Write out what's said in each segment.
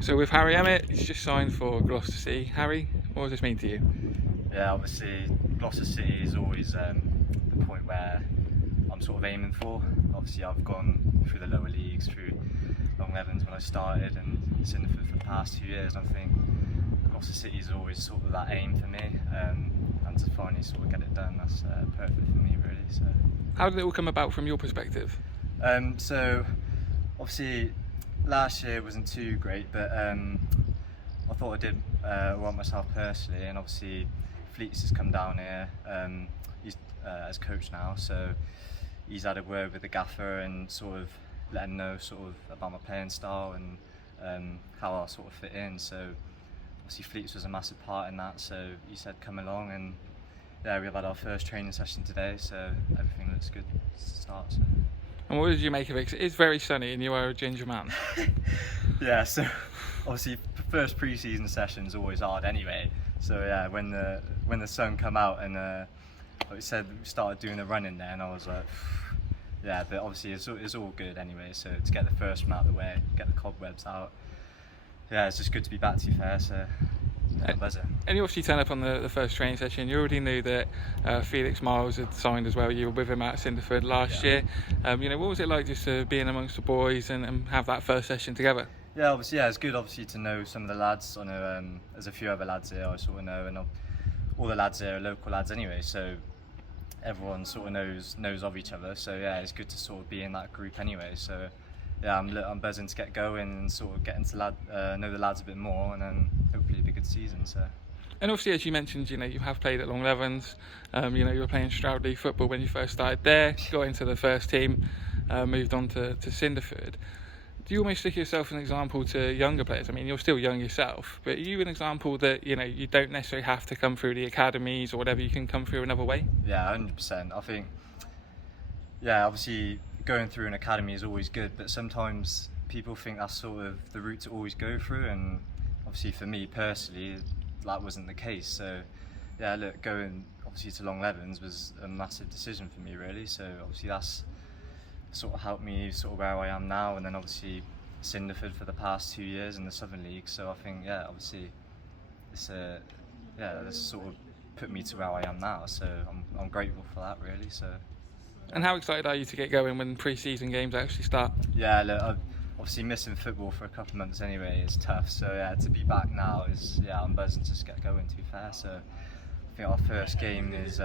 So with Harry Emmett, he's just signed for Gloucester City. Harry, what does this mean to you? Yeah, obviously Gloucester City is always the point where I'm sort of aiming for. Obviously I've gone through the lower leagues, through Long Levens when I started, and Cinderford for the past 2 years. And I think Gloucester City is always sort of that aim for me, and to finally sort of get it done, that's perfect for me really. So How did it all come about from your perspective? so obviously last year wasn't too great, but I thought I did well myself personally, and obviously Fleets has come down here. He's as coach now, so he's had a word with the gaffer and sort of let him know sort of about my playing style and how I sort of fit in. So obviously Fleets was a massive part in that, so he said come along, and yeah, we've had our first training session today, so everything looks good to start. So. And what did you make of it? 'Cause it's very sunny and you are a ginger man. Yeah, so obviously first pre-season session is always hard anyway. So yeah, when the sun come out and like we said, we started doing the running there, and I was like, yeah, but obviously it's all good anyway. So to get the first one out of the way, get the cobwebs out, yeah, it's just good to be back, to be fair. So yeah, I'm buzzing. And you obviously turned up on the first training session. You already knew that Felix Miles had signed as well. You were with him at Cinderford last year. What was it like just being amongst the boys and have that first session together? Yeah, obviously, yeah, it's good obviously to know some of the lads. I know there's a few other lads here I sort of know, and all the lads here are local lads anyway, so everyone sort of knows of each other. So yeah, it's good to sort of be in that group anyway. So yeah, I'm buzzing to get going and sort of getting to know the lads a bit more, and then hopefully it'll be a good season. So. And obviously, as you mentioned, you have played at Long Levens. You were playing Stroud League football when you first started there. Got into the first team, moved on to Cinderford. Do you almost look at yourself as an example to younger players? I mean, you're still young yourself, but are you an example that you don't necessarily have to come through the academies or whatever? You can come through another way. Yeah, 100%. I think, yeah, obviously going through an academy is always good, but sometimes people think that's sort of the route to always go through, and obviously for me personally, that wasn't the case. So yeah, look, going obviously to Long Levens was a massive decision for me really. So obviously that's sort of helped me sort of where I am now, and then obviously Cinderford for the past 2 years in the Southern League. So I think yeah, obviously it's this sort of put me to where I am now. So I'm grateful for that really. So. And how excited are you to get going when pre-season games actually start? Yeah, look, I've obviously missing football for a couple of months anyway. It's tough. So yeah, to be back now I'm buzzing to just get going. To be fair, so I think our first game is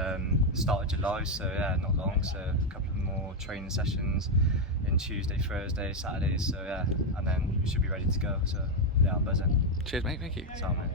start of July. So yeah, not long. So a couple of more training sessions in Tuesday, Thursday, Saturdays. So yeah, and then we should be ready to go. So yeah, I'm buzzing. Cheers, mate. Thank you. Sorry, mate.